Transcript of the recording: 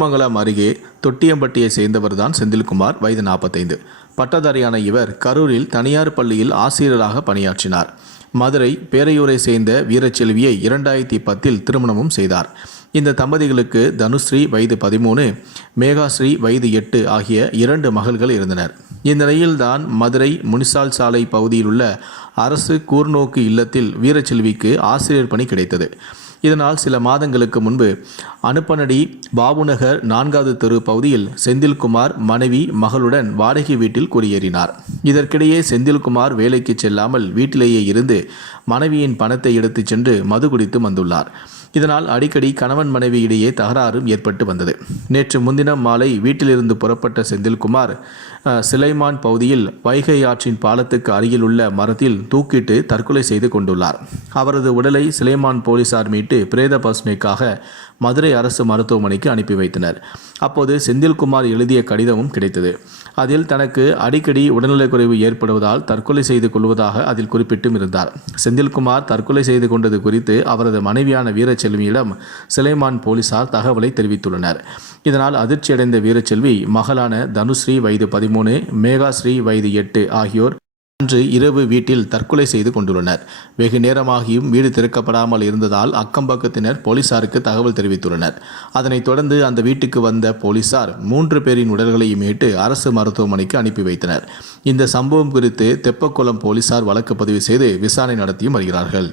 திருமங்கலம் அருகே தொட்டியம்பட்டியை சேர்ந்தவர்தான் செந்தில்குமார் வயது நாற்பத்தைந்து. பட்டதாரியான இவர் கரூரில் தனியார் பள்ளியில் ஆசிரியராக பணியாற்றினார். மதுரை பேரையூரை சேர்ந்த வீரச்செல்வியை இரண்டாயிரத்தி பத்தில் திருமணமும் செய்தார். இந்த தம்பதிகளுக்கு தனுஸ்ரீ வயது பதிமூணு மேகாஸ்ரீ வயது எட்டு ஆகிய இரண்டு மகள்கள் இருந்தனர். இந்நிலையில்தான் மதுரை முனிசால் சாலை பகுதியில் உள்ள அரசு கூர்நோக்கு இல்லத்தில் வீரச்செல்விக்கு ஆசிரியர் பணி கிடைத்தது. இதனால் சில மாதங்களுக்கு முன்பு அனுப்பனடி பாபுநகர் நான்காவது தெரு பகுதியில் செந்தில்குமார் மனைவி மகளுடன் வாடகை வீட்டில் குடியேறினார். இதற்கிடையே செந்தில்குமார் வேலைக்கு செல்லாமல் வீட்டிலேயே இருந்து மனைவியின் பணத்தை எடுத்துச் சென்று மது குடித்து வந்துள்ளார். இதனால் அடிக்கடி கணவன் மனைவி இடையே தகராறும் ஏற்பட்டு வந்தது. நேற்று முன்தினம் மாலை வீட்டிலிருந்து புறப்பட்ட செந்தில்குமார் சிலைமான் பகுதியில் வைகை ஆற்றின் பாலத்துக்கு அருகில் உள்ள மரத்தில் தூக்கிட்டு தற்கொலை செய்து கொண்டுள்ளார். அவரது உடலை சிலைமான் போலீசார் மீட்டு பிரேத பரிசோதனைக்காக மதுரை அரசு மருத்துவமனைக்கு அனுப்பி வைத்தனர். அப்போது செந்தில்குமார் எழுதிய கடிதமும் கிடைத்தது. அதில் தனக்கு அடிக்கடி உடல்நலக்குறைவு ஏற்படுவதால் தற்கொலை செய்து கொள்வதாக அதில் குறிப்பிட்டும் இருந்தார். செந்தில்குமார் தற்கொலை செய்து கொண்டது குறித்து அவரது மனைவியான வீரச்செல்வியிடம் சிலைமான் போலீசார் தகவலை தெரிவித்துள்ளனர். இதனால் அதிர்ச்சியடைந்த வீரச்செல்வி மகளான தனுஸ்ரீ வயது பதிமூணு மேகாஸ்ரீ வயது எட்டு ஆகியோர் அன்று இரவு வீட்டில் தற்கொலை செய்து கொண்டுள்ளனர். வெகு நேரமாகியும் வீடு திறக்கப்படாமல் இருந்ததால் அக்கம்பக்கத்தினர் போலீசாருக்கு தகவல் தெரிவித்துள்ளனர். அதனைத் தொடர்ந்து அந்த வீட்டுக்கு வந்த போலீசார் மூன்று பேரின் உடல்களையும் மீட்டு அரசு மருத்துவமனைக்கு அனுப்பி வைத்தனர். இந்த சம்பவம் குறித்து தெப்பக்குளம் போலீசார் வழக்கு பதிவு செய்து விசாரணை நடத்தியும் வருகிறார்கள்.